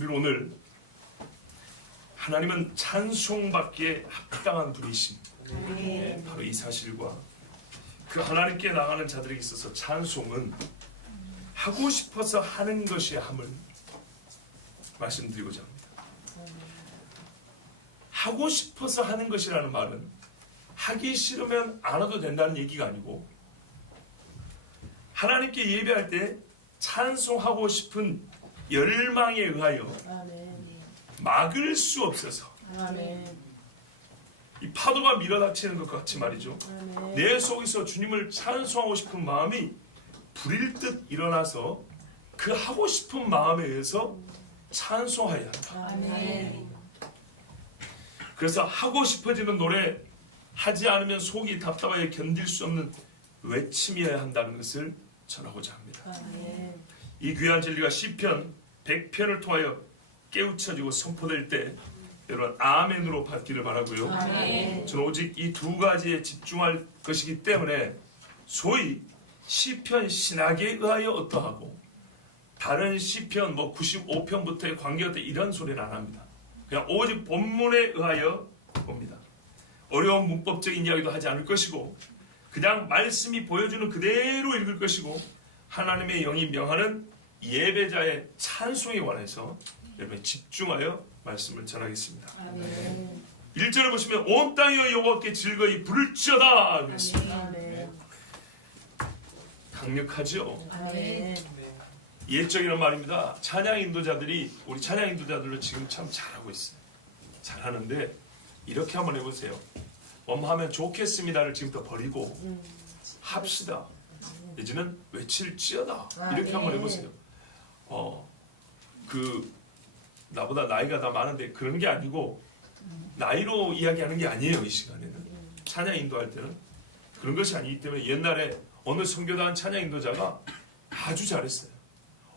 우리는 오늘 하나님은 찬송받기에 합당한 분이신 바로 이 사실과 그 하나님께 나가는 자들에게 있어서 찬송은 하고 싶어서 하는 것이 함을 말씀드리고자 합니다. 하고 싶어서 하는 것이라는 말은 하기 싫으면 안 해도 된다는 얘기가 아니고 하나님께 예배할 때 찬송하고 싶은 열망에 의하여 막을 수 없어서 이 파도가 밀어닥치는 것 같이 말이죠. 내 속에서 주님을 찬송하고 싶은 마음이 불일 듯 일어나서 그 하고 싶은 마음에 의해서 찬송하여야 한다. 그래서 하고 싶어지는 노래, 하지 않으면 속이 답답하여 견딜 수 없는 외침이어야 한다는 것을 전하고자 합니다. 이 귀한 진리가 시편 100편을 통하여 깨우쳐지고 선포될 때 여러분 아멘으로 받기를 바라고요. 저는 오직 이 두 가지에 집중할 것이기 때문에 소위 시편 신학에 의하여 어떠하고 다른 시편 95편부터의 관계가 이런 소리는 안 합니다. 그냥 오직 본문에 의하여 봅니다. 어려운 문법적인 이야기도 하지 않을 것이고 그냥 말씀이 보여주는 그대로 읽을 것이고 하나님의 영이 명하는 예배자의 찬송에 관해서 여러분 집중하여 말씀을 전하겠습니다. 1절을 보시면 온 땅이여 여호와께 즐거이 부를지어다 그랬습니다. 강력하죠. 예적이란 말입니다. 찬양 인도자들이 우리 찬양 인도자들로 지금 참 잘하고 있어요. 잘하는데 이렇게 한번 해보세요. 하면 좋겠습니다를 지금부터 버리고 합시다. 이제는 외칠지어다. 이렇게 한번 해보세요. 나보다 나이가 다 많은데 그런 게 아니고 나이로 이야기하는 게 아니에요. 이 시간에는 찬양 인도할 때는 그런 것이 아니기 때문에 옛날에 어느 선교단 찬양 인도자가 아주 잘했어요.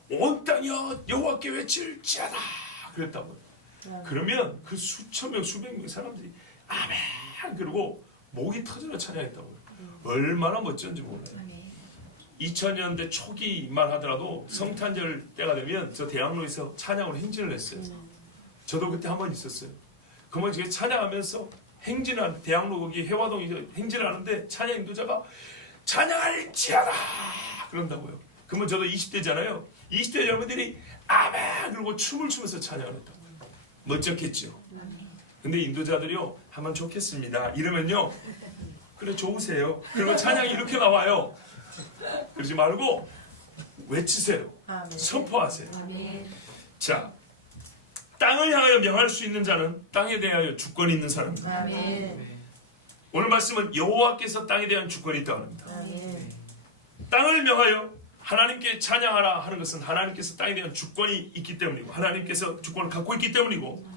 온 땅이여 여호와께 외칠지어다 그랬다고요. 그러면 그 수천 명 수백 명 사람들이 아멘 그러고 목이 터져라 찬양했다고요. 얼마나 멋졌는지 몰라요. 2000년대 초기만 하더라도 성탄절 때가 되면 저 대학로에서 찬양으로 행진을 했어요. 저도 그때 한 번 있었어요. 그러면 제가 찬양하면서 행진을 대학로 거기 해화동에 행진을 하는데 찬양 인도자가 찬양할지어다 그런다고요. 그러면 저도 20대잖아요. 20대 젊은들이 아멘 그러고 춤을 추면서 찬양을 했다고요. 멋졌겠죠. 근데 인도자들이요 하면 좋겠습니다 이러면요 그래 좋으세요. 그리고 찬양이 이렇게 나와요. 그러지 말고 외치세요. 선포하세요. 자, 땅을 향하여 명할 수 있는 자는 땅에 대하여 주권이 있는 사람입니다. 오늘 말씀은 여호와께서 땅에 대한 주권이 있다고 합니다. 땅을 명하여 하나님께 찬양하라 하는 것은 하나님께서 땅에 대한 주권이 있기 때문이고 하나님께서 주권을 갖고 있기 때문이고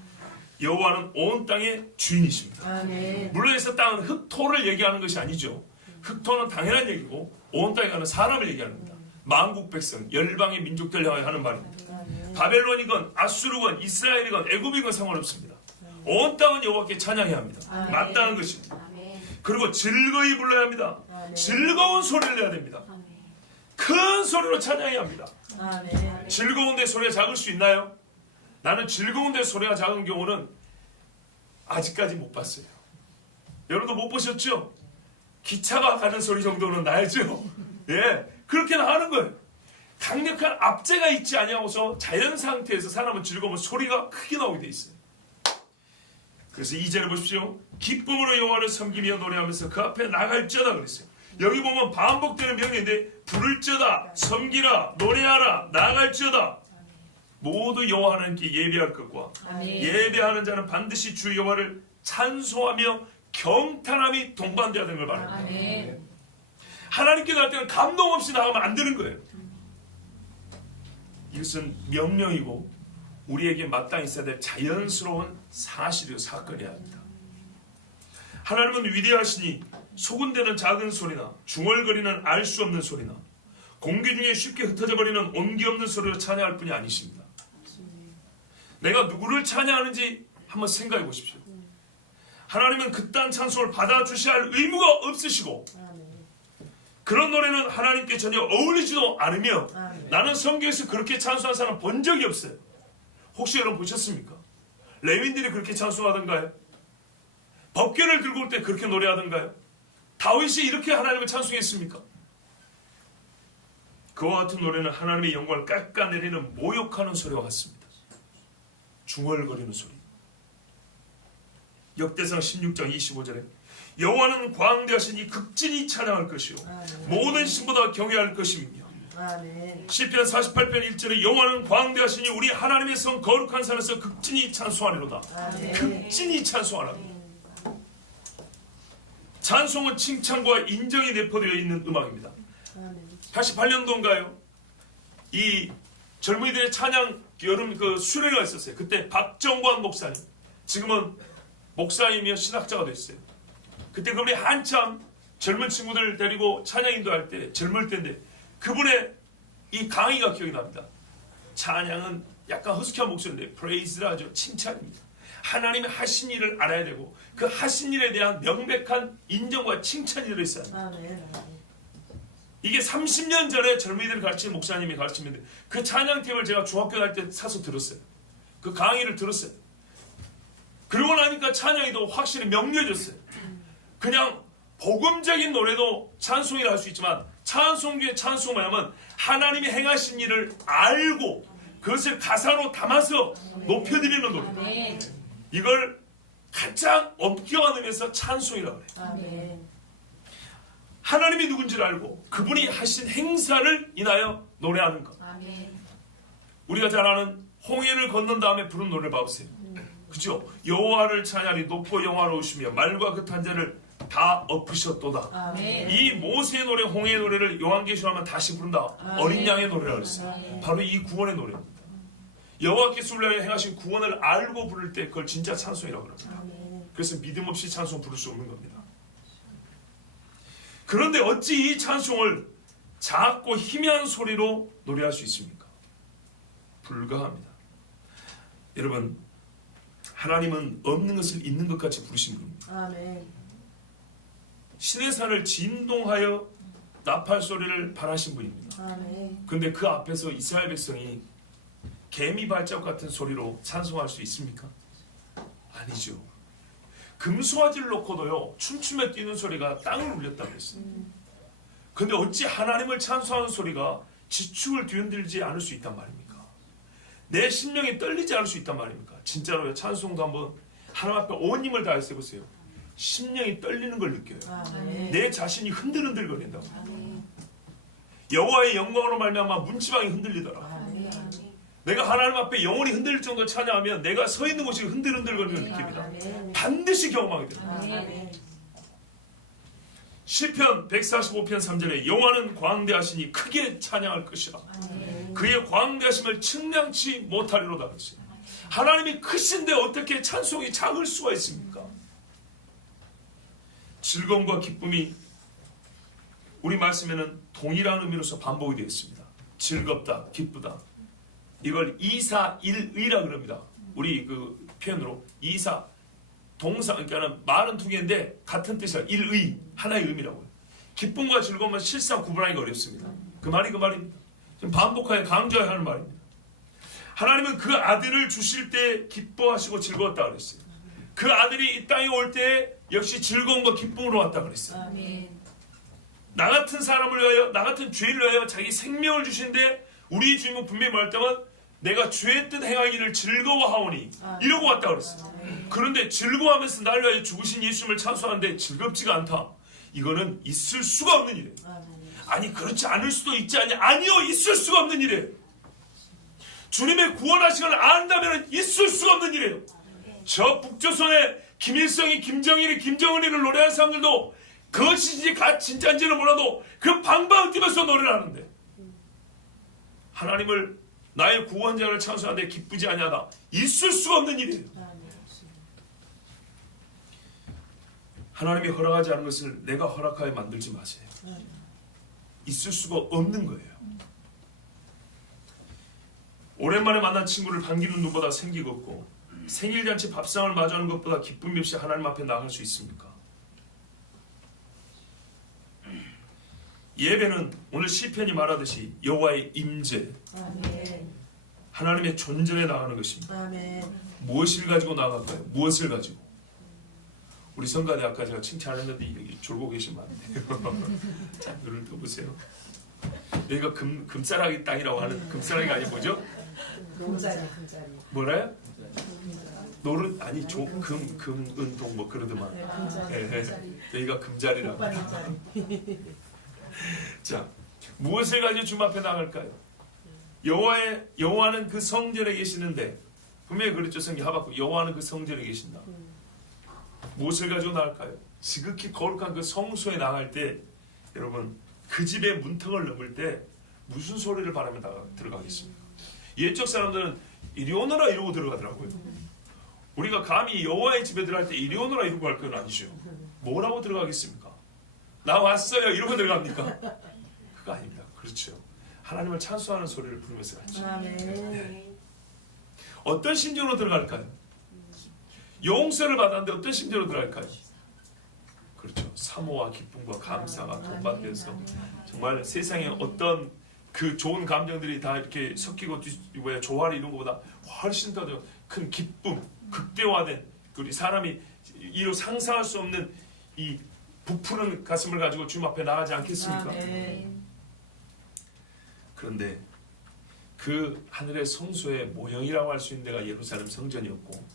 여호와는 온 땅의 주인이십니다. 물론 여기서 땅은 흑토를 얘기하는 것이 아니죠. 흑토는 당연한 얘기고 온 땅에 가는 사람을 얘기하는 겁니다. 만국 백성, 열방의 민족들 향하여 하는 말입니다. 바벨론이건 아수르건 이스라엘이건 애굽이건 상관없습니다. 온 땅은 여호와께 찬양해야 합니다. 마땅한 것입니다. 그리고 즐거이 불러야 합니다. 즐거운 소리를 내야 됩니다. 큰 소리로 찬양해야 합니다. 즐거운데 소리가 작을 수 있나요? 나는 즐거운데 소리가 작은 경우는 아직까지 못 봤어요. 여러분도 못 보셨죠? 기차가 가는 소리 정도는 나야죠. 예, 그렇게는 하는 거예요. 강력한 압제가 있지 아니하고서 자연 상태에서 사람은 즐거우면 소리가 크게 나오게 돼 있어요. 그래서 2절에 보십시오. 기쁨으로 여호와를 섬기며 노래하면서 그 앞에 나갈지어다 그랬어요. 여기 보면 반복되는 명령인데 부를지어다, 섬기라, 노래하라, 나갈지어다. 모두 여호와 하나님께 예배할 것과 예배하는 자는 반드시 주 여호와를 찬송하며 경탄함이 동반되어야 되는 걸 말합니다. 하나님께 나갈 때는 감동 없이 나가면 안 되는 거예요. 이것은 명령이고 우리에게 마땅히 있어야 될 자연스러운 사실이요 사건이어야 합니다. 하나님은 위대하시니 소근대는 작은 소리나 중얼거리는 알 수 없는 소리나 공기 중에 쉽게 흩어져 버리는 온기 없는 소리로 찬양할 뿐이 아니십니다. 내가 누구를 찬양하는지 한번 생각해 보십시오. 하나님은 그딴 찬송을 받아주셔야 할 의무가 없으시고 그런 노래는 하나님께 전혀 어울리지도 않으며 나는 성경에서 그렇게 찬송한 사람 본 적이 없어요. 혹시 여러분 보셨습니까? 레위인들이 그렇게 찬송하던가요? 법궤를 들고 올 때 그렇게 노래하던가요? 다윗이 이렇게 하나님을 찬송했습니까? 그와 같은 노래는 하나님의 영광을 깎아내리는 모욕하는 소리와 같습니다. 중얼거리는 소리. 역대상 16장 25절에 여호와는 광대하시니 극진히 찬양할 것이요 모든 신보다 경외할 것이며 시편 48편 1절에 여호와는 광대하시니 우리 하나님의 성 거룩한 산에서 극진히 찬송하리로다. 극진히 찬송하라. 찬송은 칭찬과 인정이 내포되어 있는 음악입니다. 88년도인가요? 이 젊은이들의 찬양 여름 그 수련회가 있었어요. 그때 박정관 목사님, 지금은 목사이며 신학자가 됐어요. 그때 그분이 한참 젊은 친구들 데리고 찬양 인도할 때 젊을 때인데 그분의 이 강의가 기억이 납니다. 찬양은 약간 허스키한 목소리인데 프레이즈라 하죠. 칭찬입니다. 하나님의 하신 일을 알아야 되고 그 하신 일에 대한 명백한 인정과 칭찬이 들어있어요. 이게 30년 전에 젊은이들을 가르치는 목사님이 가르치는데 그 찬양팀을 제가 중학교 다닐 때 사서 들었어요. 그 강의를 들었어요. 그러고 나니까 찬양이 더 확실히 명료해졌어요. 그냥 복음적인 노래도 찬송이라 할 수 있지만 찬송 중에 찬송 뭐냐면 하나님이 행하신 일을 알고 그것을 가사로 담아서 높여드리는 노래. 이걸 가장 엄격한 의미에서 찬송이라고 해요. 하나님이 누군지를 알고 그분이 하신 행사를 인하여 노래하는 것. 우리가 잘 아는 홍해를 건넌 다음에 부른 노래를 봐보세요. 그죠? 여호와를 찬양하니 높고 영화로우시며 말과 그 탄자를 다 엎으셨도다. 이 모세의 노래, 홍해의 노래를 요한계시록하면 다시 부른다. 어린 양의 노래라고 했어요. 바로 이 구원의 노래입니다. 여호와께서 우리에게 행하신 구원을 알고 부를 때 그걸 진짜 찬송이라고 합니다. 그래서 믿음 없이 찬송 부를 수 없는 겁니다. 그런데 어찌 이 찬송을 작고 희미한 소리로 노래할 수 있습니까? 불가합니다. 여러분, 하나님은 없는 것을 있는 것 같이 부르신 겁니다. 신의 산을 진동하여 나팔 소리를 발하신 분입니다. 그런데 그 앞에서 이스라엘 백성이 개미 발자국 같은 소리로 찬송할 수 있습니까? 아니죠. 금송아지를 놓고도요 춤추며 뛰는 소리가 땅을 울렸다고 했어요. 그런데 어찌 하나님을 찬송하는 소리가 지축을 뒤흔들지 않을 수 있단 말입니까? 내 심령이 떨리지 않을 수 있단 말입니까? 진짜로요. 찬송도 한번 하나님 앞에 온 힘을 다해서 해보세요. 심령이 떨리는 걸 느껴요. 내 자신이 흔들흔들거린다고. 여호와의 영광으로 말미암아 문지방이 흔들리더라. 내가 하나님 앞에 영혼이 흔들릴 정도로 찬양하면 내가 서 있는 곳이 흔들흔들거리는 느낌이다. 반드시 경험하게 됩니다. 시편 145편 3절에 여호와는 광대하시니 크게 찬양할 것이라. 그의 광대하심을 측량치 못하리로다. 하나님이 크신데 어떻게 찬송이 작을 수가 있습니까? 즐거움과 기쁨이 우리 말씀에는 동일한 의미로서 반복이 되어 있습니다. 즐겁다, 기쁘다. 이걸 이사일의라 그럽니다. 우리 그 표현으로 이사 동사 그러니까 말은 두 개인데 같은 뜻이야. 일의 하나의 의미라고요. 기쁨과 즐거움은 실상 구분하기가 어렵습니다. 그 말이 그 말입니다. 지금 반복하여 강조해야 하는 말입니다. 하나님은 그 아들을 주실 때 기뻐하시고 즐거웠다 그랬어요. 그 아들이 이 땅에 올 때 역시 즐거움과 기쁨으로 왔다 그랬어요. 나 같은 사람을 위하여, 나 같은 죄를 위하여 자기 생명을 주신데 우리 주님은 분명히 말했다면 내가 죄의 뜻 행하기를 즐거워하오니 이러고 왔다 그랬어요. 그런데 즐거워하면서 나를 위하여 죽으신 예수님을 찬송하는데 즐겁지가 않다. 이거는 있을 수가 없는 일이에요. 아니 그렇지 않을 수도 있지 않냐? 아니요, 있을 수가 없는 일이에요. 주님의 구원하신 걸 안다면 있을 수가 없는 일이에요. 저 북조선의 김일성이 김정일이 김정은이를 노래하는 사람들도 그것이 진짜인지는 몰라도 그 방방을 뛰면서 노래를 하는데 하나님을 나의 구원자를 찬송하는데 기쁘지 아니하다. 있을 수가 없는 일이에요. 하나님이 허락하지 않은 것을 내가 허락하여 만들지 마세요. 있을 수가 없는 거예요. 오랜만에 만난 친구를 반기는 눈보다 생기가 없고 생일잔치 밥상을 마주하는 것보다 기쁨이 없이 하나님 앞에 나갈 수 있습니까? 예배는 오늘 시편이 말하듯이 여호와의 임재, 하나님의 존전에 나가는 것입니다. 아멘. 무엇을 가지고 나갈까요? 무엇을 가지고? 우리 성가대 아까 제가 칭찬했는데 여기 졸고 계시면 안 돼요. 자, 눈을 떠보세요. 여기가 금싸라기 땅이라고 하는 금싸라기가 아니 뭐죠? 금자리. 뭐라요? 노릇 아니 금은동 뭐 그러더만. 네, 금자리. 예, 여기가 금자리라고. 금자리. 자, 무엇을 가지고 주님 앞에 나갈까요? 여호와는 그 성전에 계시는데 분명히 그랬죠. 성경 하박국 여호와는 그 성전에 계신다. 무엇을 가지고 나갈까요? 지극히 거룩한 그 성소에 나갈 때 여러분 그 집의 문턱을 넘을 때 무슨 소리를 바라며 들어가겠습니까? 옛적 사람들은 이리 오너라 이러고 들어가더라고요. 우리가 감히 여호와의 집에 들어갈 때 이리 오너라 이러고 갈 건 아니죠. 뭐라고 들어가겠습니까? 나 왔어요 이러고 들어갑니까? 그거 아닙니다. 그렇죠. 하나님을 찬송하는 소리를 부르면서 가죠. 아멘. 어떤 심정으로 들어갈까요? 용서를 받았는데 어떤 심정으로 들어갈까요? 그렇죠. 사모와 기쁨과 감사가 동반돼서 정말 세상에 어떤 그 좋은 감정들이 다 이렇게 섞이고 조화를 이룬 것보다 훨씬 더 큰 기쁨, 극대화된 우리 사람이 이루 상상할 수 없는 이 부푸른 가슴을 가지고 주님 앞에 나가지 않겠습니까? 아멘. 그런데 그 하늘의 성소의 모형이라고 할 수 있는 데가 예루살렘 성전이었고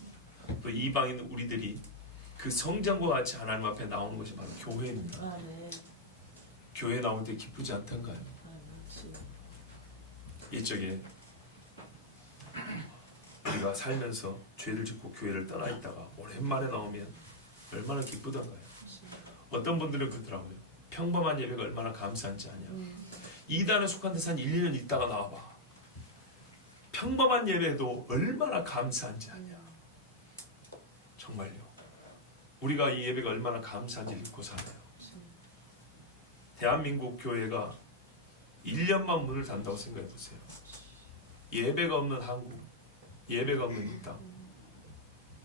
또 이방인 우리들이 그 성전과 같이 하나님 앞에 나오는 것이 바로 교회입니다. 아멘. 교회 나올 때 기쁘지 않던가요? 이쪽에 우리가 살면서 죄를 짓고 교회를 떠나 있다가 오랜만에 나오면 얼마나 기쁘던가요? 어떤 분들은 그러더라고요. 평범한 예배가 얼마나 감사한지 아냐. 이단에 속한 데서 한 1, 2년 있다가 나와봐. 평범한 예배도 얼마나 감사한지 아냐. 정말요. 우리가 이 예배가 얼마나 감사한지 믿고 살아요. 대한민국 교회가 1년만 문을 닫는다고 생각해 보세요. 예배가 없는 한국, 예배가 없는 이 땅,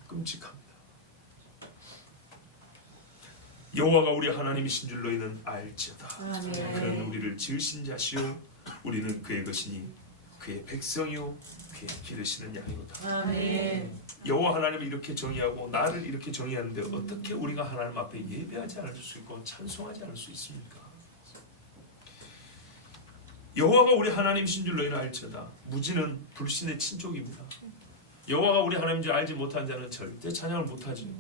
끔찍합니다. 여호와가 우리 하나님이신 줄 너희는 알지어다. 그는 우리를 지으신 자시요 우리는 그의 것이니 그의 백성이요 그의 기르시는 양이로다. 아멘. 여호와 하나님을 이렇게 정의하고 나를 이렇게 정의하는데 어떻게 우리가 하나님 앞에 예배하지 않을 수 있고 찬송하지 않을 수 있습니까? 여호와가 우리 하나님이신 줄 너희는 알지어다. 무지는 불신의 친족입니다. 여호와가 우리 하나님인 줄 알지 못한 자는 절대 찬양을 못하지.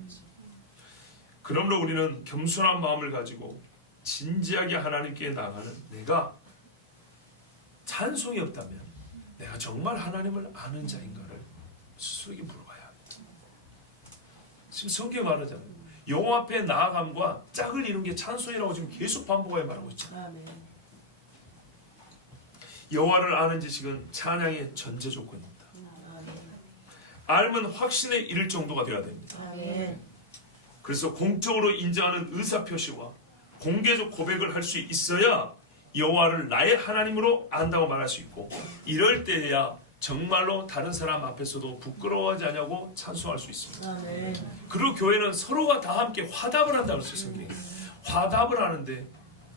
그러므로 우리는 겸손한 마음을 가지고 진지하게 하나님께 나가는 내가 찬송이 없다면 내가 정말 하나님을 아는 자인가를 스스로에게 물어봐야 합니다. 지금 성경에 말하잖아요. 여호와 앞에 나아감과 짝을 이룬 게 찬송이라고 지금 계속 반복하여 말하고 있잖아요. 아멘. 여호와를 아는 지식은 찬양의 전제 조건입니다. 알면 확신에 이를 정도가 되어야 됩니다. 아멘. 그래서 공적으로 인정하는 의사표시와 공개적 고백을 할 수 있어야 여호와를 나의 하나님으로 안다고 말할 수 있고 이럴 때야 정말로 다른 사람 앞에서도 부끄러워하지 않냐고 찬송할 수 있습니다. 아멘. 그리고 교회는 서로가 다 함께 화답을 한다고 했어요. 성경에. 화답을 하는데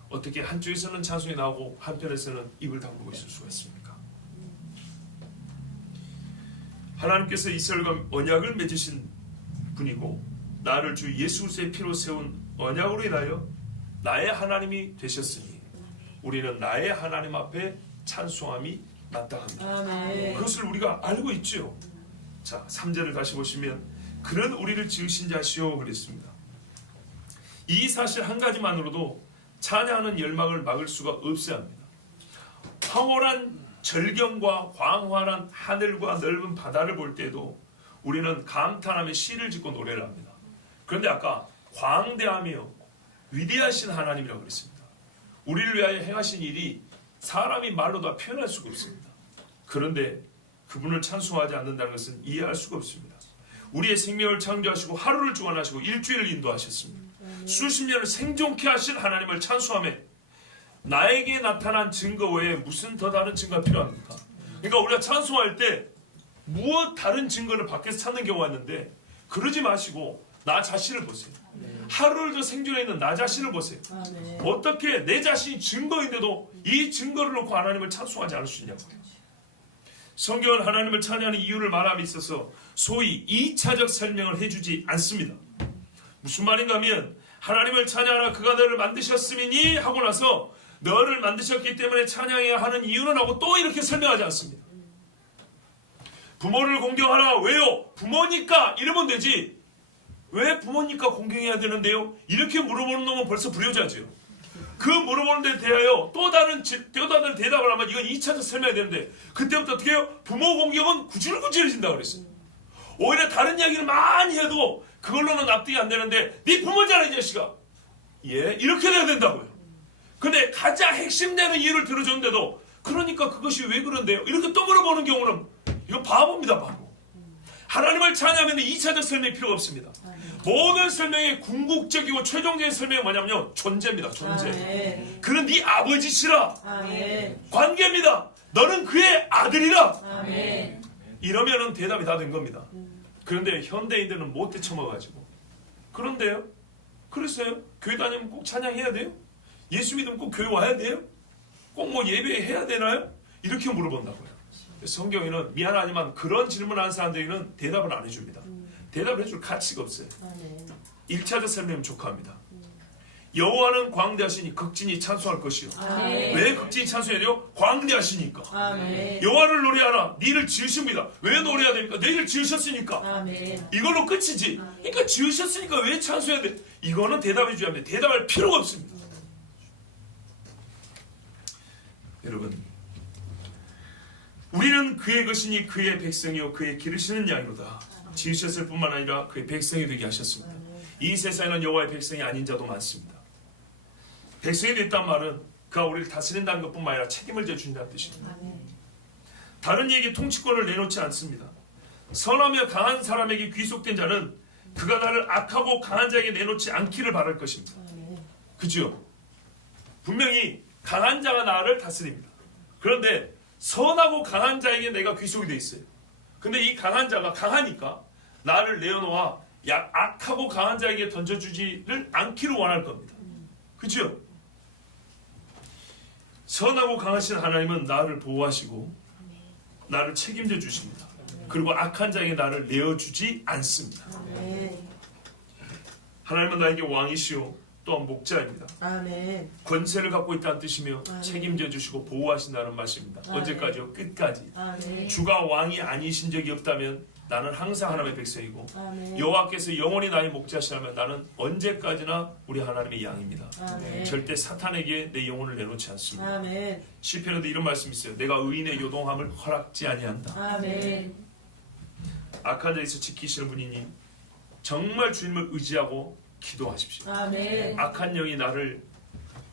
어떻게 한쪽에서는 찬송이 나오고 한편에서는 입을 다물고 있을 수가 있습니까? 하나님께서 이스라엘과 언약을 맺으신 분이고 나를 주 예수 그리스도의 피로 세운 언약으로 인하여 나의 하나님이 되셨으니 우리는 나의 하나님 앞에 찬송함이 마땅합니다. 아멘. 그것을 우리가 알고 있죠. 자, 3절을 다시 보시면 그는 우리를 지으신 자시오 그랬습니다. 이 사실 한 가지만으로도 찬양하는 열망을 막을 수가 없어야 합니다. 황홀한 절경과 광활한 하늘과 넓은 바다를 볼 때도 우리는 감탄하며 시를 짓고 노래를 합니다. 그런데 아까 광대하며 위대하신 하나님이라고 그랬습니다. 우리를 위하여 행하신 일이 사람이 말로 다 표현할 수가 없습니다. 그런데 그분을 찬송하지 않는다는 것은 이해할 수가 없습니다. 우리의 생명을 창조하시고 하루를 주관하시고 일주일을 인도하셨습니다. 수십 년을 생존케 하신 하나님을 찬송하며 나에게 나타난 증거 외에 무슨 더 다른 증거가 필요합니까? 그러니까 우리가 찬송할 때 무엇 다른 증거를 밖에서 찾는 경우가 있는데 그러지 마시고 나 자신을 보세요. 하루를 더 생존해 있는 나 자신을 보세요. 어떻게 내 자신이 증거인데도 이 증거를 놓고 하나님을 찬송하지 않을 수 있냐고요. 성경은 하나님을 찬양하는 이유를 말함에 있어서 소위 2차적 설명을 해주지 않습니다. 무슨 말인가 하면 하나님을 찬양하라 그가 너를 만드셨음이니 하고 나서 너를 만드셨기 때문에 찬양해야 하는 이유는 하고 또 이렇게 설명하지 않습니다. 부모를 공경하라. 왜요? 부모니까 이러면 되지. 왜 부모니까 공경해야 되는데요? 이렇게 물어보는 놈은 벌써 불효자죠. 그 물어보는 데 대하여 또 다른 대답을 하면 이건 2차적 설명해야 되는데 그때부터 어떻게 해요? 부모 공경은 구질구질해진다고 그랬어요. 오히려 다른 이야기를 많이 해도 그걸로는 납득이 안 되는데 네 부모잖아 이 자식아. 예, 이렇게 돼야 된다고요. 근데 가장 핵심되는 이유를 들어줬는데도 그러니까 그것이 왜 그런데요? 이렇게 또 물어보는 경우는 이거 바보입니다. 바보. 하나님을 찬양하면 2차적 설명이 필요가 없습니다. 모든 설명의 궁극적이고 최종적인 설명이 뭐냐면요. 존재입니다. 존재. 아멘. 그는 네 아버지시라. 아멘. 관계입니다. 너는 그의 아들이라. 아멘. 이러면은 대답이 다 된 겁니다. 그런데 현대인들은 못 되쳐먹어가지고 그런데요? 그랬어요? 교회 다니면 꼭 찬양해야 돼요? 예수 믿으면 꼭 교회 와야 돼요? 꼭 뭐 예배해야 되나요? 이렇게 물어본다고요. 성경에는 미안하지만 그런 질문하는 사람들에게는 대답을 안 해줍니다. 대답을 해줄 가치가 없어요. 아멘. 1차적 설명은 족합니다. 여호와는 광대하시니 극진히 찬송할 것이요. 아멘. 왜 극진히 찬송해야 돼요? 광대하시니까. 아멘. 여호와를 노래하라. 니를 지으십니다. 왜 노래해야 됩니까? 너희를 지으셨으니까. 아멘. 이걸로 끝이지. 그러니까 지으셨으니까 왜 찬송해야 돼? 이거는 대답해 줘야 합니다. 대답할 필요가 없습니다. 여러분, 우리는 그의 것이니 그의 백성이요 그의 기르시는 양이로다. 지으셨을 뿐만 아니라 그의 백성이 되게 하셨습니다. 이 세상에는 여호와의 백성이 아닌 자도 많습니다. 백성이 됐단 말은 그가 우리를 다스린다는 것뿐만 아니라 책임을 져준다는 뜻입니다. 다른 이에게 통치권을 내놓지 않습니다. 선하며 강한 사람에게 귀속된 자는 그가 나를 악하고 강한 자에게 내놓지 않기를 바랄 것입니다. 그죠? 분명히 강한 자가 나를 다스립니다. 그런데 선하고 강한 자에게 내가 귀속이 돼 있어요. 근데 이 강한 자가 강하니까 나를 내어놓아 악하고 강한 자에게 던져주지를 않기를 원할 겁니다. 그죠? 선하고 강하신 하나님은 나를 보호하시고 나를 책임져 주십니다. 그리고 악한 자에게 나를 내어주지 않습니다. 하나님은 나에게 왕이시오 또한 목자입니다. 아멘. 권세를 갖고 있다는 뜻이며 아멘. 책임져 주시고 보호하신다는 말씀입니다. 아멘. 언제까지요? 끝까지. 아멘. 주가 왕이 아니신 적이 없다면 나는 항상 하나님의 백성이고 아멘. 여호와께서 영원히 나의 목자시라면 나는 언제까지나 우리 하나님의 양입니다. 아멘. 절대 사탄에게 내 영혼을 내놓지 않습니다. 아멘. 시편에도 이런 말씀이 있어요. 내가 의인의 요동함을 허락지 아니한다. 아멘. 악한 자에서 지키시는 분이니 정말 주님을 의지하고 기도하십시오. 아멘. 악한 영이 나를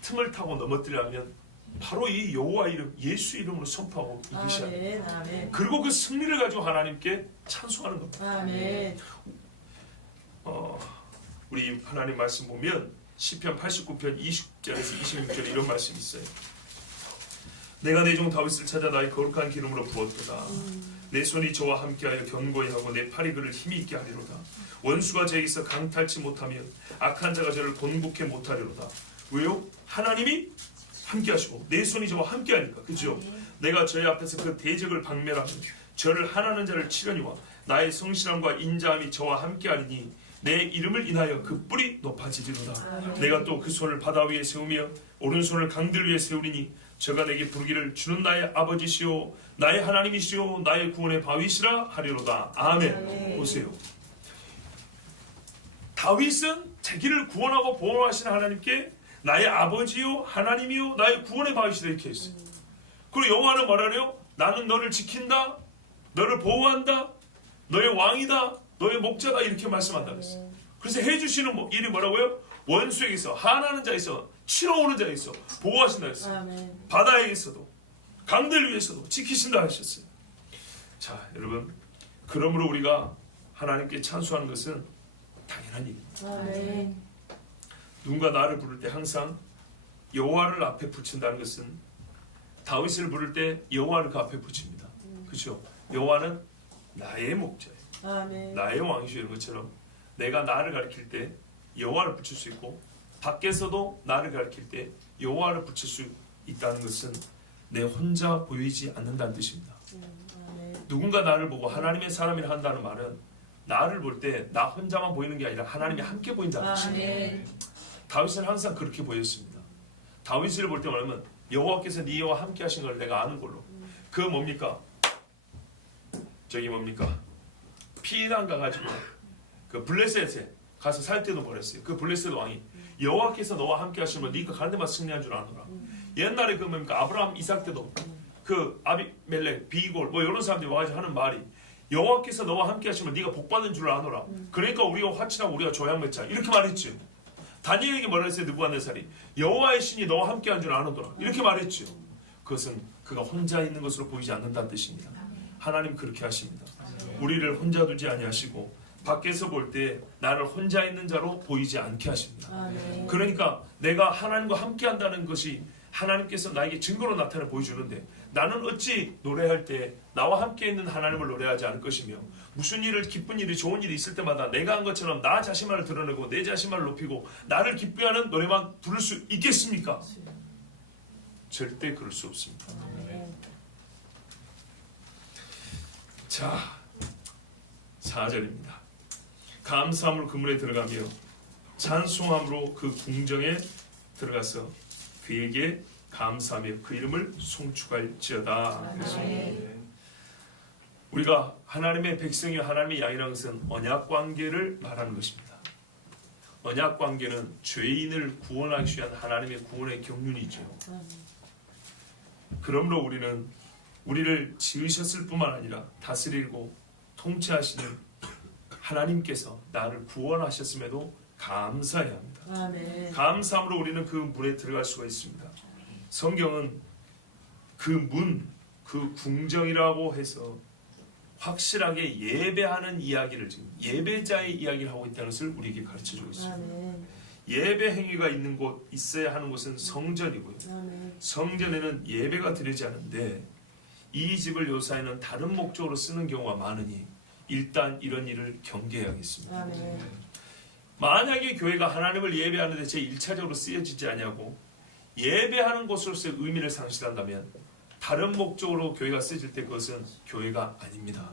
틈을 타고 넘어뜨리려면 바로 이 여호와 이름, 예수 이름으로 선포하고 이기셔야 합니다. 아멘. 아멘. 그리고 그 승리를 가지고 하나님께 찬송하는 겁니다. 아멘. 우리 하나님 말씀 보면 시편 89편 20절에서 26절에 이런 말씀이 있어요. 내가 내 종 다윗을 찾아 나의 거룩한 기름으로 부었도다. 내 손이 저와 함께하여 견고히 하고 내 팔이 그를 힘이 있게 하리로다. 원수가 저에게서 강탈치 못하며 악한 자가 저를 곤곡해 못하리로다. 왜요? 하나님이 함께하시고 내 손이 저와 함께하니까. 그죠? 내가 저의 앞에서 그 대적을 박멸하며 저를 하나는 자를 치려니와 나의 성실함과 인자함이 저와 함께하리니 내 이름을 인하여 그 뿔이 높아지리로다. 내가 또 그 손을 바다 위에 세우며 오른손을 강들 위에 세우리니 저가 내게 부르기를 주는 나의 아버지시오 나의 하나님이시오 나의 구원의 바위시라 하리로다. 아멘. 보세요. 다윗은 자기를 구원하고 보호하시는 하나님께 나의 아버지요 하나님이요 나의 구원의 바위시라 이렇게 했어요. 그리고 여호와는 뭐라래요? 나는 너를 지킨다, 너를 보호한다, 너의 왕이다, 너의 목자다 이렇게 말씀한다 그랬어요. 그래서 해주시는 일이 뭐라고요? 원수에게서, 하나는 자에서, 치러오는 자에서 보호하신다 했어요. 아멘. 바다에게서도 강들 위에서도 지키신다 하셨어요. 자, 여러분, 그러므로 우리가 하나님께 찬송하는 것은 당연한 일입니다. 아멘. 누군가 나를 부를 때 항상 여호와를 앞에 붙인다는 것은 다윗을 부를 때 여호와를 그 앞에 붙입니다. 그렇죠? 여호와는 나의 목자예요. 아멘. 나의 왕이시오. 이런 것처럼 내가 나를 가리킬 때 여호와를 붙일 수 있고 밖에서도 나를 가리킬 때 여호와를 붙일 수 있다는 것은 내 혼자 보이지 않는다는 뜻입니다. 아멘. 누군가 나를 보고 하나님의 사람이라 한다는 말은 나를 볼 때 나 혼자만 보이는 게 아니라 하나님이 함께 보인다는 뜻입니다. 아멘. 다윗은 항상 그렇게 보였습니다. 다윗을 볼 때 말하면 여호와께서 네 여호와 함께 하신 걸 내가 아는 걸로. 그 뭡니까? 저기 뭡니까? 피난 가가지고 그 블레셋에 가서 살 때도 말했어요. 그 블레셋 왕이 여호와께서 너와 함께 하시면 네가 가는 데만 승리한 줄 아노라. 옛날에 그 뭡니까? 아브라함 이삭 때도 그 아비멜렉 비골 뭐 이런 사람들이 와가지고 하는 말이 여호와께서 너와 함께 하시면 네가 복 받는 줄 아노라. 그러니까 우리가 화친하고 우리가 조약 맺자 이렇게 말했죠. 다니엘에게 뭐라 했어요? 느부갓네살이 여호와의 신이 너와 함께 한 줄 아노더라 이렇게 말했죠. 그것은 그가 혼자 있는 것으로 보이지 않는다는 뜻입니다. 하나님 그렇게 하십니다. 우리를 혼자 두지 아니하시고 밖에서 볼 때 나를 혼자 있는 자로 보이지 않게 하십니다. 아멘. 그러니까 내가 하나님과 함께 한다는 것이 하나님께서 나에게 증거로 나타내 보여주는데 나는 어찌 노래할 때 나와 함께 있는 하나님을 노래하지 않을 것이며 무슨 일을 기쁜 일이 좋은 일이 있을 때마다 내가 한 것처럼 나 자신만을 드러내고 내 자신만을 높이고 나를 기쁘게 하는 노래만 부를 수 있겠습니까? 절대 그럴 수 없습니다. 자, 4절입니다. 감사함으로 그 문에 들어가며 찬송함으로 그 궁정에 들어가서 그에게 감사하며 그 이름을 송축할지어다. 우리가 하나님의 백성이 하나님의 양이라는 것은 언약관계를 말하는 것입니다. 언약관계는 죄인을 구원하기 위한 하나님의 구원의 경륜이죠. 그러므로 우리는 우리를 지으셨을 뿐만 아니라 다스리고 통치하시는 하나님께서 나를 구원하셨음에도 감사해야 합니다. 아멘. 감사함으로 우리는 그 문에 들어갈 수가 있습니다. 성경은 그 문, 그 궁정이라고 해서 확실하게 예배하는 이야기를 지금 예배자의 이야기를 하고 있다는 것을 우리에게 가르쳐주고 있습니다. 아멘. 예배 행위가 있는 곳, 있어야 하는 곳은 성전이고요. 아멘. 성전에는 예배가 드리지 않는데 이 집을 요사이는 다른 목적으로 쓰는 경우가 많으니 일단 이런 일을 경계해야겠습니다. 아멘. 만약에 교회가 하나님을 예배하는데 제1차적으로 쓰여지지 않냐고 예배하는 곳으로서의 의미를 상실한다면 다른 목적으로 교회가 쓰여질 때 그것은 교회가 아닙니다.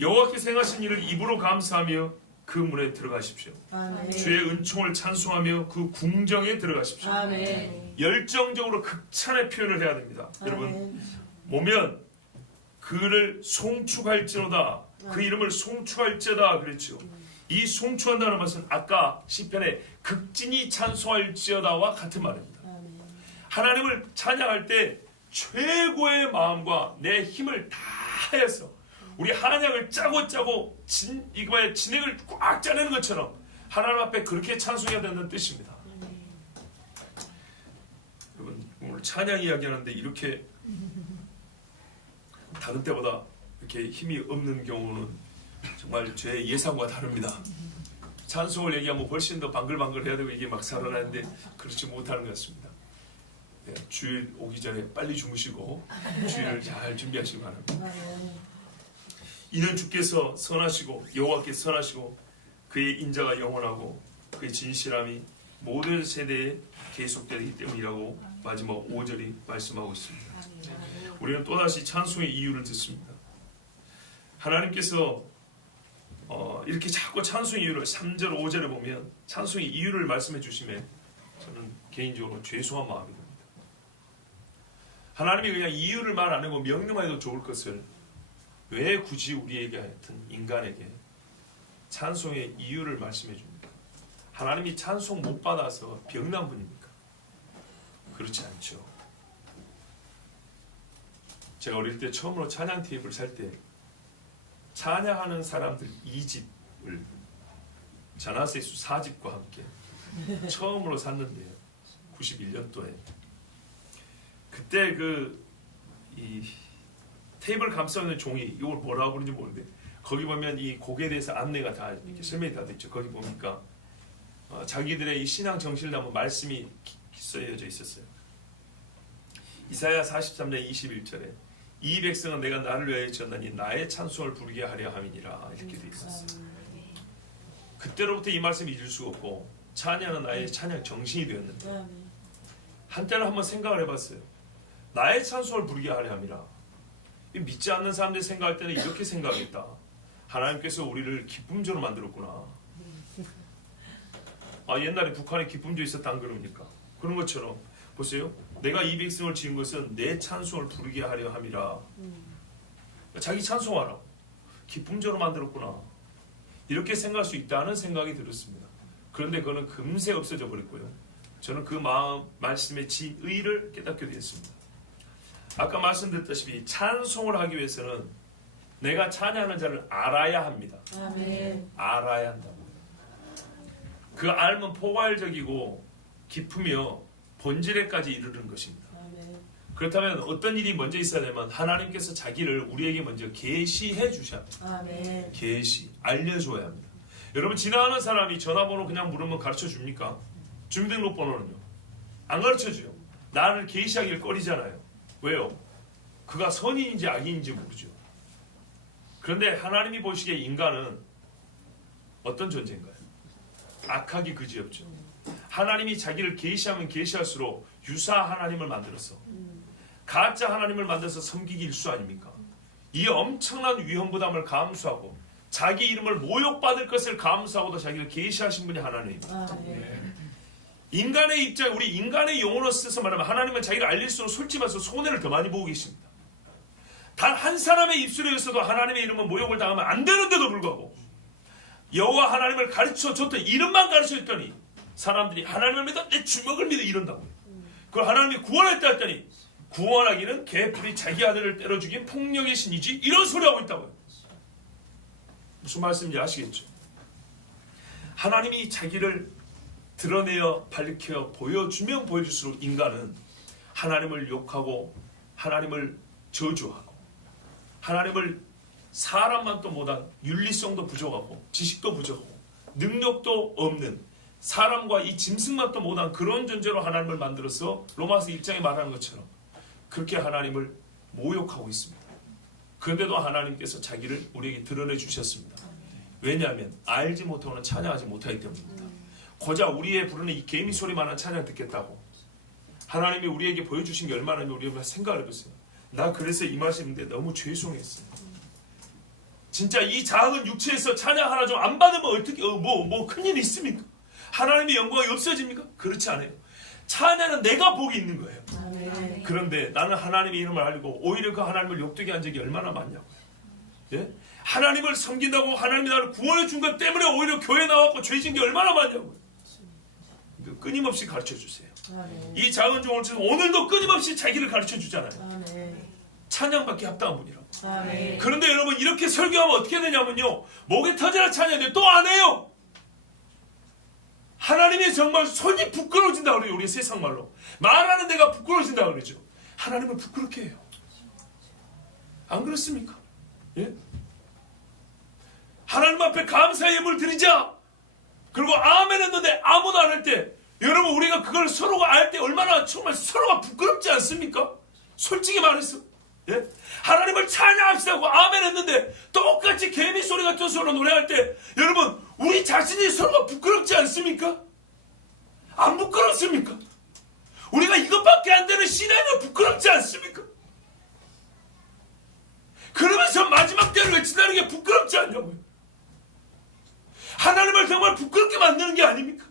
여호와께서 행하신 일을 입으로 감사하며 그 문에 들어가십시오. 아멘. 주의 은총을 찬송하며 그 궁정에 들어가십시오. 아멘. 열정적으로 극찬의 표현을 해야 됩니다. 여러분 보면 그를 송축할지로다 그 이름을 송축할지어다 그랬죠. 이 송축한다는 것은 아까 시편에 극진히 찬송할지어다와 같은 말입니다. 아멘. 하나님을 찬양할 때 최고의 마음과 내 힘을 다해서 우리 한약을 짜고 이거의 진액을 꽉 짜내는 것처럼 하나님 앞에 그렇게 찬송해야 된다는 뜻입니다. 여러분 오늘 찬양 이야기하는데 이렇게 다른 때보다 이렇게 힘이 없는 경우는 정말 제 예상과 다릅니다. 찬송을 얘기하면 훨씬 더 방글방글 해야 되고 이게 막 살아나는데 그렇지 못하는 것 같습니다. 네, 주일 오기 전에 빨리 주무시고 주일을 잘 준비하시기 바랍니다. 아멘. 이는 주께서 선하시고 여호와께서 선하시고 그의 인자가 영원하고 그의 진실함이 모든 세대에 계속되기 때문이라고 마지막 5절이 말씀하고 있습니다. 우리는 또다시 찬송의 이유를 듣습니다. 하나님께서 이렇게 자꾸 찬송의 이유를 3절 5절에 보면 찬송의 이유를 말씀해 주시면 저는 개인적으로 죄송한 마음이 듭니다. 하나님이 그냥 이유를 말 안 하고 명령만 해도 좋을 것을 왜 굳이 우리에게 하여튼 인간에게 찬송의 이유를 말씀해 줍니까? 하나님이 찬송 못 받아서 병난 분입니까? 그렇지 않죠. 제가 어릴 때 처음으로 찬양 테이프를 살 때 찬양하는 사람들 2집을 자나세수 4집과 함께 처음으로 샀는데요. 91년도에 그때 이 테이블 감싸는 종이 이걸 뭐라고 부르는지 모르는데 거기 보면 이 곡에 대해서 안내가 다 이렇게 설명이 다 됐죠. 거기 보니까 자기들의 이 신앙 정신을 담은 말씀이 써져 있었어요. 이사야 43장 21절에 이 백성은 내가 나를 위하여 지었나니 나의 찬송을 부르게 하려 함이니라 이렇게 되어 있었어요. 그때로부터 이 말씀이 잊을 수가 없고 찬양은 나의 찬양 정신이 되었는데 한때는 한번 생각을 해봤어요. 나의 찬송을 부르게 하려 함이라. 믿지 않는 사람들이 생각할 때는 이렇게 생각하겠다. 하나님께서 우리를 기쁨조로 만들었구나. 옛날에 북한에 기쁨조 있었다 안 그럽니까? 그런 것처럼 보세요. 내가 이 백성을 지은 것은 내 찬송을 부르게 하려 함이라. 자기 찬송하라. 기쁨조로 만들었구나. 이렇게 생각할 수 있다는 생각이 들었습니다. 그런데 그거는 금세 없어져 버렸고요. 저는 그 말씀의 진의를 깨닫게 되었습니다. 아까 말씀드렸다시피 찬송을 하기 위해서는 내가 찬양하는 자를 알아야 합니다. 아멘. 알아야 한다고. 그 알면 포괄적이고 깊으며 본질에까지 이르는 것입니다. 아멘. 그렇다면 어떤 일이 먼저 있어야 되면 하나님께서 자기를 우리에게 먼저 계시해 주셔야 합니다. 아멘. 계시, 알려줘야 합니다. 여러분 지나가는 사람이 전화번호 그냥 물으면 가르쳐 줍니까? 주민등록번호는요? 안 가르쳐 줘요. 나를 계시하길 꺼리잖아요. 왜요? 그가 선인인지 악인인지 모르죠. 그런데 하나님이 보시기에 인간은 어떤 존재인가요? 악하기 그지없죠. 하나님이 자기를 계시하면 계시할수록 유사 하나님을 만들어서 가짜 하나님을 만들어서 섬기기 일수 아닙니까? 이 엄청난 위험부담을 감수하고 자기 이름을 모욕받을 것을 감수하고도 자기를 계시하신 분이 하나님입니다. 아멘. 인간의 입장, 우리 인간의 용어로 써서 말하면 하나님은 자기를 알릴수록 솔직히 말해서 손해를 더 많이 보고 계십니다. 단 한 사람의 입술에 있어도 하나님의 이름은 모욕을 당하면 안 되는데도 불구하고 여호와 하나님을 가르쳐줬더니 이름만 가르쳐줬더니 사람들이 하나님을 믿어 내 주먹을 믿어 이런다고요. 그걸 하나님이 구원했다 했더니 구원하기는 개뿔이 자기 아들을 때려 죽인 폭력의 신이지 이런 소리 하고 있다고요. 무슨 말씀인지 아시겠죠? 하나님이 자기를 드러내어 밝혀 보여주면 보여줄수록 인간은 하나님을 욕하고 하나님을 저주하고 하나님을 사람만 또 못한 윤리성도 부족하고 지식도 부족하고 능력도 없는 사람과 이 짐승만 또 못한 그런 존재로 하나님을 만들어서 로마서 1장에 말하는 것처럼 그렇게 하나님을 모욕하고 있습니다. 그런데도 하나님께서 자기를 우리에게 드러내 주셨습니다. 왜냐하면 알지 못하고는 찬양하지 못하기 때문입니다. 고작 우리의 부르는 이 개미 소리만한 찬양 듣겠다고 하나님이 우리에게 보여주신 게 얼마나 우리가 생각을 해보세요. 나 그래서 이 말씀인데 너무 죄송했어요. 진짜 이 작은 육체에서 찬양 하나 좀 안 받으면 어떻게 뭐 큰일이 있습니까? 하나님의 영광이 없어집니까? 그렇지 않아요. 찬양은 내가 복이 있는 거예요. 아멘. 그런데 나는 하나님의 이름을 알고 오히려 그 하나님을 욕되게 한 적이 얼마나 많냐고요. 예? 하나님을 섬긴다고 하나님이 나를 구원해 준 것 때문에 오히려 교회 나왔고 죄진 게 얼마나 많냐고요. 끊임없이 가르쳐 주세요. 아멘. 이 작은 종을 통해서 오늘도 끊임없이 자기를 가르쳐 주잖아요. 아멘. 찬양받기 합당한 분이라고. 아멘. 그런데 여러분 이렇게 설교하면 어떻게 되냐면요. 목에 터져라 찬양해 또 안 해요. 하나님이 정말 손이 부끄러워진다 그래요. 우리 세상 말로. 말하는 데가 부끄러워진다 그러죠. 하나님을 부끄럽게 해요. 안 그렇습니까? 예? 하나님 앞에 감사의 예물 드리자. 그리고 아멘 했는데 아무도 안 할 때 여러분 우리가 그걸 서로가 알 때 얼마나 정말 서로가 부끄럽지 않습니까? 솔직히 말해서 예? 하나님을 찬양합시다고 아멘 했는데 똑같이 개미 소리 같은 소리로 노래할 때 여러분 우리 자신이 서로가 부끄럽지 않습니까? 안 부끄럽습니까? 우리가 이것밖에 안 되는 신앙이 부끄럽지 않습니까? 그러면서 마지막 때를 외친다는 게 부끄럽지 않냐고요. 하나님을 정말 부끄럽게 만드는 게 아닙니까?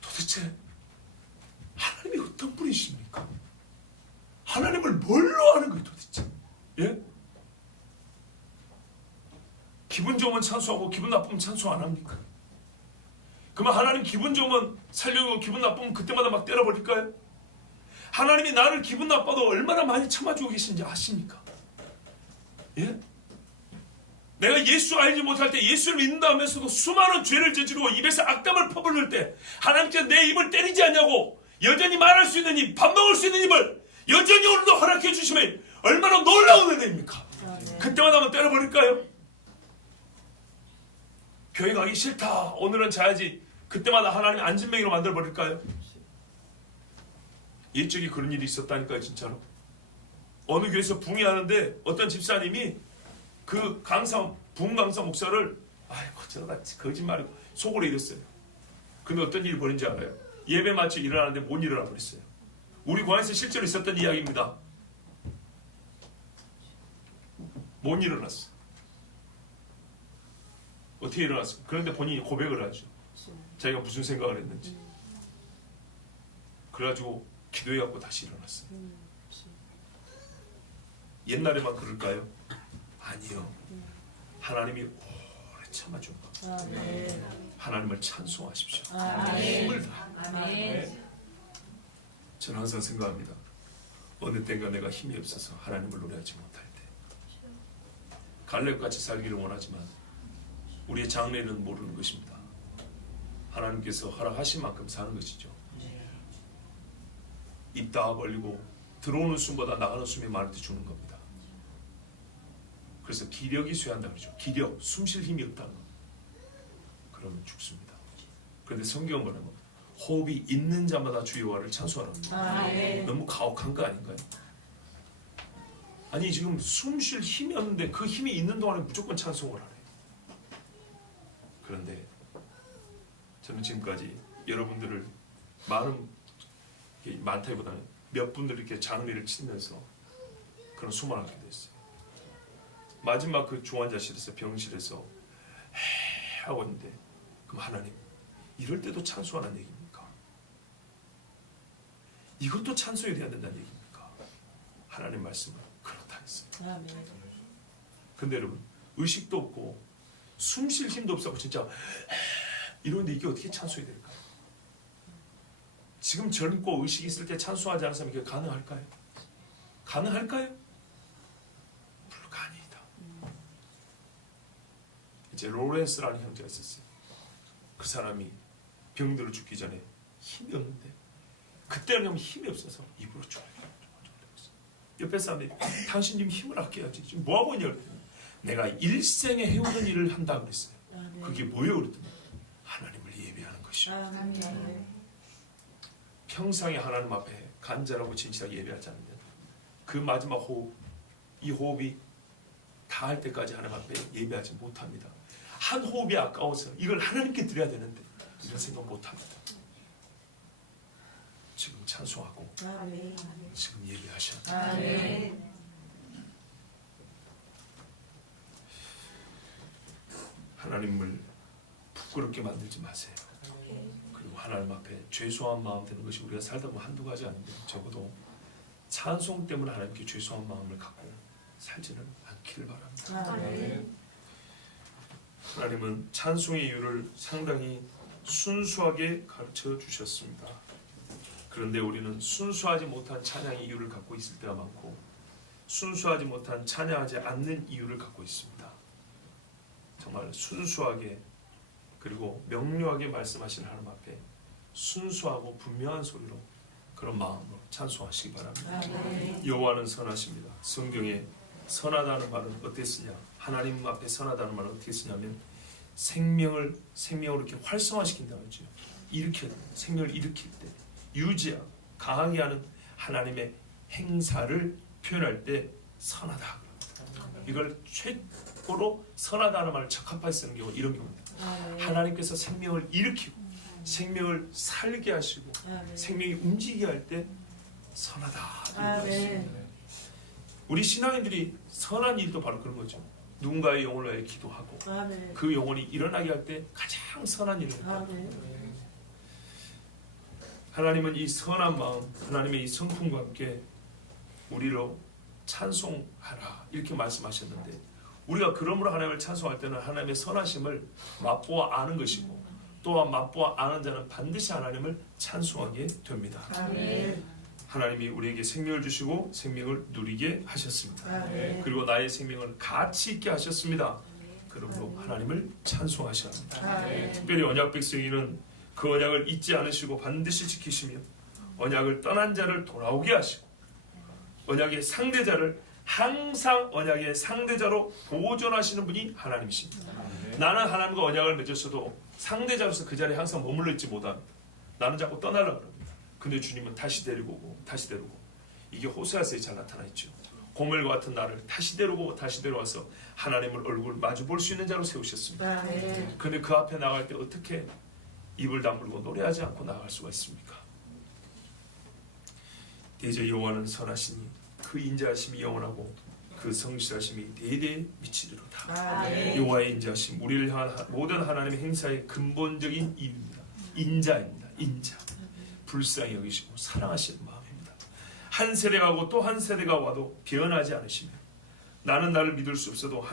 도대체 하나님이 어떤 분이십니까? 하나님을 뭘로 아는 거예요 도대체? 예? 기분 좋으면 찬송하고 기분 나쁘면 찬송 안 합니까? 그러면 하나님 기분 좋으면 살려고 기분 나쁘면 그때마다 막 때려버릴까요? 하나님이 나를 기분 나빠도 얼마나 많이 참아주고 계신지 아십니까? 예? 내가 예수 알지 못할 때 예수를 믿는다 하면서도 수많은 죄를 저지르고 입에서 악담을 퍼부을 때 하나님께서 내 입을 때리지 않냐고 여전히 말할 수 있는 입, 밥 먹을 수 있는 입을 여전히 오늘도 허락해 주시면 얼마나 놀라운 은혜입니까? 그때마다 한번 때려버릴까요? 교회 가기 싫다. 오늘은 자야지. 그때마다 하나님 안진뱅이로 만들어버릴까요? 옛적에 그런 일이 있었다니까요. 진짜로. 어느 교회에서 붕의하는데 어떤 집사님이 그 부흥 강사 목사를 아이고 저러다 거짓말이고 속으로 이랬어요. 근데 어떤 일이 벌어진지 알아요? 예배 마치 일어나는데 못 일어나 버렸어요. 우리 고향에서 실제로 있었던 이야기입니다. 못 일어났어. 어떻게 일어났어? 그런데 본인이 고백을 하죠. 자기가 무슨 생각을 했는지. 그래가지고 기도해갖고 다시 일어났어요. 옛날에만 그럴까요? 아니요. 하나님이 오래 참아준 거. 하나님을 찬송하십시오. 힘을 다. 저는 항상 생각합니다. 어느 때인가 내가 힘이 없어서 하나님을 노래하지 못할 때 갈렙같이 살기를 원하지만 우리의 장래는 모르는 것입니다. 하나님께서 허락하신 만큼 사는 것이죠. 입 다 벌리고 들어오는 숨보다 나가는 숨이 많을 때 죽는 겁니다. 그래서 기력이 쇠한다 그러죠. 기력, 숨 쉴 힘이 없다는 거. 그러면 죽습니다. 그런데 성경은 뭐냐면 호흡이 있는 자마다 주 여호와를 찬송하랍니다. 너무 가혹한 거 아닌가요? 아니 지금 숨 쉴 힘이 없는데 그 힘이 있는 동안에 무조건 찬송을 하래요. 그런데 저는 지금까지 여러분들을 많다기보다는 몇 분들 이렇게 장례를 치면서 그런 수만을 하게 됐어요. 마지막 그 중환자실에서 병실에서 하고 있는데 그럼 하나님 이럴 때도 찬송하라는 얘기입니까? 이것도 찬송이 돼야 된다는 얘기입니까? 하나님 말씀은 그렇다 했어요. 근데 여러분 의식도 없고 숨 쉴 힘도 없었고 진짜 이러는데 이게 어떻게 찬송이 될까요? 지금 젊고 의식이 있을 때 찬송하지 않은 사람이 이게 가능할까요? 가능할까요? 불가능이다. 이제 로렌스라는 형제가 있었어요. 그 사람이 병들어 죽기 전에 힘이 없는데 그때는 힘이 없어서 입으로 쭉 옆에 사람들이 당신 좀 힘을 아껴야지 지금 뭐하고 있냐 그랬더니 내가 일생에 해오던 일을 한다 그랬어요. 그게 뭐예요 그랬더니 하나님을 예배하는 것이요. 평생에 하나님 앞에 간절하고 진실하게 예배하지 않으면 그 마지막 호흡, 이 호흡이 다 할 때까지 하나님 앞에 예배하지 못합니다. 한 호흡이 아까워서 이걸 하나님께 드려야 되는데 이런 생각 못합니다. 지금 찬송하고 지금 예배하셔야 돼요. 하나님을 부끄럽게 만들지 마세요. 그리고 하나님 앞에 죄송한 마음 드는 것이 우리가 살다 보면 한두 가지 아닌데 적어도 찬송 때문에 하나님께 죄송한 마음을 갖고 살지는 않기를 바랍니다. 하나님은 찬송의 이유를 상당히 순수하게 가르쳐 주셨습니다. 그런데 우리는 순수하지 못한 찬양의 이유를 갖고 있을 때가 많고 순수하지 못한 찬양하지 않는 이유를 갖고 있습니다. 정말 순수하게 그리고 명료하게 말씀하시는 하나님 앞에 순수하고 분명한 소리로 그런 마음으로 찬송하시기 바랍니다. 여호와는 선하십니다. 성경에 선하다는 말은 어떻게 쓰냐? 하나님 앞에 선하다는 말은 어떻게 쓰냐면 생명을 이렇게 활성화시킨다고 했죠. 일으켜 생명을 일으킬 때 유지하고 강하게 하는 하나님의 행사를 표현할 때 선하다. 이걸 최고로 선하다는 말을 적합하게 쓰는 경우 이런 경우입니다. 하나님께서 생명을 일으키고 생명을 살게 하시고 생명이 움직이게 할 때 선하다. 우리 신앙인들이 선한 일도 바로 그런 거죠. 누군가의 영혼을 위해 기도하고 그 영혼이 일어나게 할 때 가장 선한 일을 합니다. 하나님은 이 선한 마음, 하나님의 이 성품과 함께 우리로 찬송하라 이렇게 말씀하셨는데 우리가 그러므로 하나님을 찬송할 때는 하나님의 선하심을 맛보아 아는 것이고 또한 맛보아 아는 자는 반드시 하나님을 찬송하게 됩니다. 하나님이 우리에게 생명을 주시고 생명을 누리게 하셨습니다. 그리고 나의 생명을 가치 있게 하셨습니다. 그러므로 하나님을 찬송하셔야 합니다. 특별히 언약 백성이는 그 언약을 잊지 않으시고 반드시 지키시며 언약을 떠난 자를 돌아오게 하시고 언약의 상대자를 항상 언약의 상대자로 보존하시는 분이 하나님이십니다. 나는 하나님과 언약을 맺었어도 상대자로서 그 자리에 항상 머물러 있지 못합니다. 나는 자꾸 떠나려고 합니다. 근데 주님은 다시 데리고 오고 다시 데리고 이게 호세아서에 잘 나타나 있죠. 고멜과 같은 나를 다시 데리고 다시 데려와서 하나님을 얼굴 마주 볼 수 있는 자로 세우셨습니다. 근데 그 앞에 나갈 때 어떻게 입을 다물고 노래하지 않고 나갈 수가 있습니까? 대저 여호와는 선하시니 그 인자하심이 영원하고 그 성실하심이 대대에 미치리로다. 아멘. 여호와의 인자하심 우리를 향한 모든 하나님의 행사의 근본적인 이유입니다. 인자입니다. 인자. 불쌍히 여기시고 사랑하시는 마음입니다. 한 세대가 오고 또 한 세대가 와도 변하지 않으시며 나는 나를 믿을 수 없어도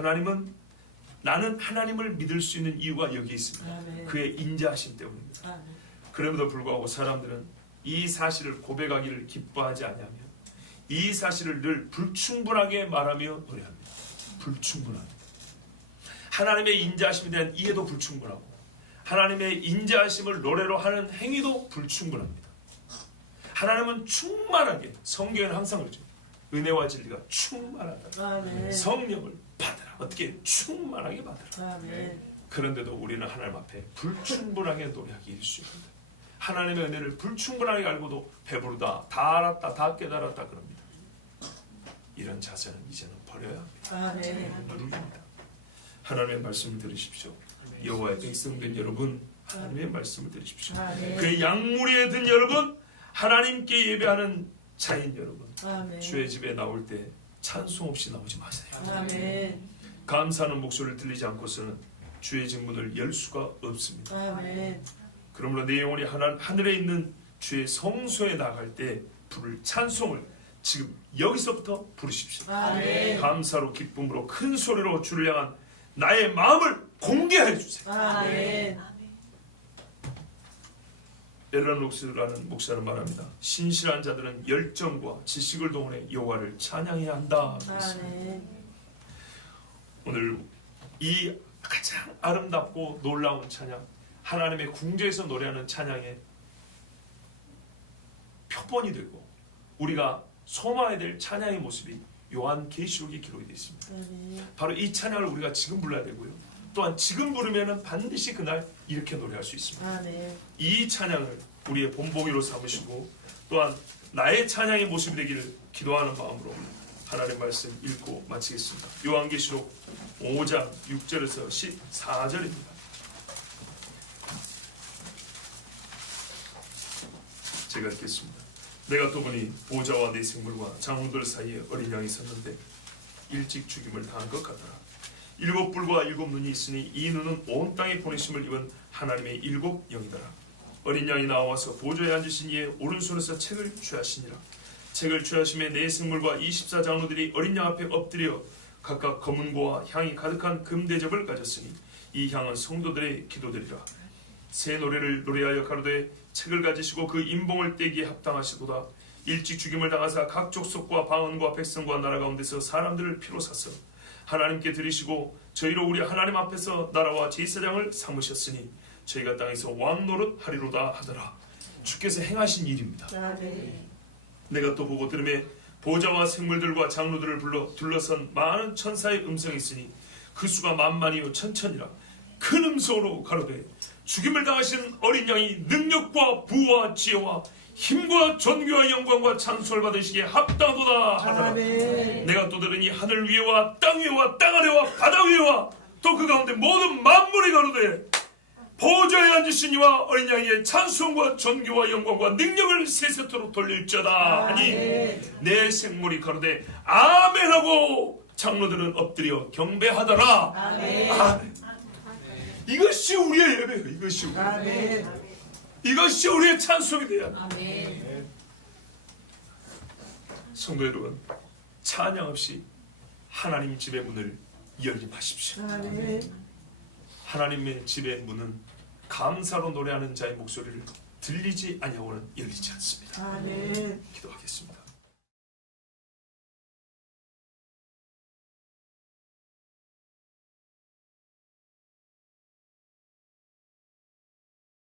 나는 하나님을 믿을 수 있는 이유가 여기 있습니다. 아멘. 그의 인자하심 때문입니다. 아멘. 그럼에도 불구하고 사람들은 이 사실을 고백하기를 기뻐하지 않으며 이 사실을 늘 불충분하게 말하며 노래합니다. 불충분합니다. 하나님의 인자하심에 대한 이해도 불충분하고 하나님의 인자하심을 노래로 하는 행위도 불충분합니다. 하나님은 충만하게, 성경에는 항상 그렇죠. 은혜와 진리가 충만하다. 아멘. 성령을 받으라. 어떻게 충만하게 받으라. 아멘. 그런데도 우리는 하나님 앞에 불충분하게 노래하기 일쑤입니다. 하나님의 은혜를 불충분하게 알고도 배부르다, 다 알았다, 다 깨달았다 그럽니다. 이런 자세는 이제는 버려야 합니다. 아멘. 누릅니다. 하나님의 말씀을 들으십시오. 여호와의 백성된 여러분, 하나님의 말씀을 들으십시오. 아멘. 그의 양무리에 든 여러분, 하나님께 예배하는 자인 여러분, 아멘. 주의 집에 나올 때 찬송 없이 나오지 마세요. 아멘. 감사하는 목소리를 들리지 않고서는 주의 집 문을 열 수가 없습니다. 아멘. 그러므로 내 영혼이 하늘에 있는 주의 성소에 나갈 때 부를 찬송을 지금 여기서부터 부르십시오. 아멘. 감사로 기쁨으로 큰 소리로 주를 향한 나의 마음을 공개해 주세요. 아멘. 엘런 록스라는 목사는 말합니다. 신실한 자들은 열정과 지식을 동원해 여호와를 찬양해야 한다. 아멘. 오늘 이 가장 아름답고 놀라운 찬양, 하나님의 궁전에서 노래하는 찬양의 표본이 되고 우리가 소망해야 될 찬양의 모습이 요한계시록에 기록이 되어 있습니다. 아멘. 바로 이 찬양을 우리가 지금 불러야 되고요. 또한 지금 부르면 반드시 그날 이렇게 노래할 수 있습니다. 아멘. 이 찬양을 우리의 본보기로 삼으시고 또한 나의 찬양의 모습이 되기를 기도하는 마음으로 하나님의 말씀 읽고 마치겠습니다. 요한계시록 5장 6절에서 14절입니다. 제가 읽겠습니다. 내가 또 보니 보좌와 내 생물과 장로들 사이에 어린 양이 섰는데 일찍 죽임을 당한 것 같더라. 일곱 뿔과 일곱 눈이 있으니 이 눈은 온 땅에 보내심을 입은 하나님의 일곱 영이더라. 어린 양이 나와서 보좌에 앉으신 이의 오른손에서 책을 취하시니라. 책을 취하심에 네 생물과 24장로들이 어린 양 앞에 엎드려 각각 검은 고와 향이 가득한 금대접을 가졌으니 이 향은 성도들의 기도들이라. 새 노래를 노래하여 가로되 책을 가지시고 그 인봉을 떼기에 합당하시도다. 일찍 죽임을 당하사 각 족속과 방언과 백성과 나라 가운데서 사람들을 피로 사서 하나님께 드리시고 저희로 우리 하나님 앞에서 나라와 제사장을 삼으셨으니 저희가 땅에서 왕 노릇하리로다 하더라. 주께서 행하신 일입니다. 아멘. 내가 또 보고 들음에 보좌와 생물들과 장로들을 불러 둘러선 많은 천사의 음성이 있으니 그 수가 만만이요 천천이라. 큰 음성으로 가로되 죽임을 당하신 어린 양이 능력과 부와 지혜와 힘과 존귀와 영광과 찬송을 받으시기에 합당하도다 하더라. 아멘. 내가 또 들으니 하늘 위에와 땅 위에와 땅 아래와 바다 위에와 또 그 가운데 모든 만물이 가로되 보좌에 앉으신 이와 어린 양의 찬송과 존귀와 영광과 능력을 세세토록 돌릴지어다 하니 내 생물이 가로되 아멘하고 장로들은 엎드려 경배하더라. 아멘. 아멘. 이것이 우리의 예배예요. 이것이 우리의 아멘. 이것이 우리의 찬송이 돼야 합니다. 아멘. 성도 여러분, 찬양 없이 하나님 집의 문을 열지 마십시오. 아멘. 하나님의 집의 문은 감사로 노래하는 자의 목소리를 들리지 아니하고는 열리지 않습니다. 아멘. 기도하겠습니다.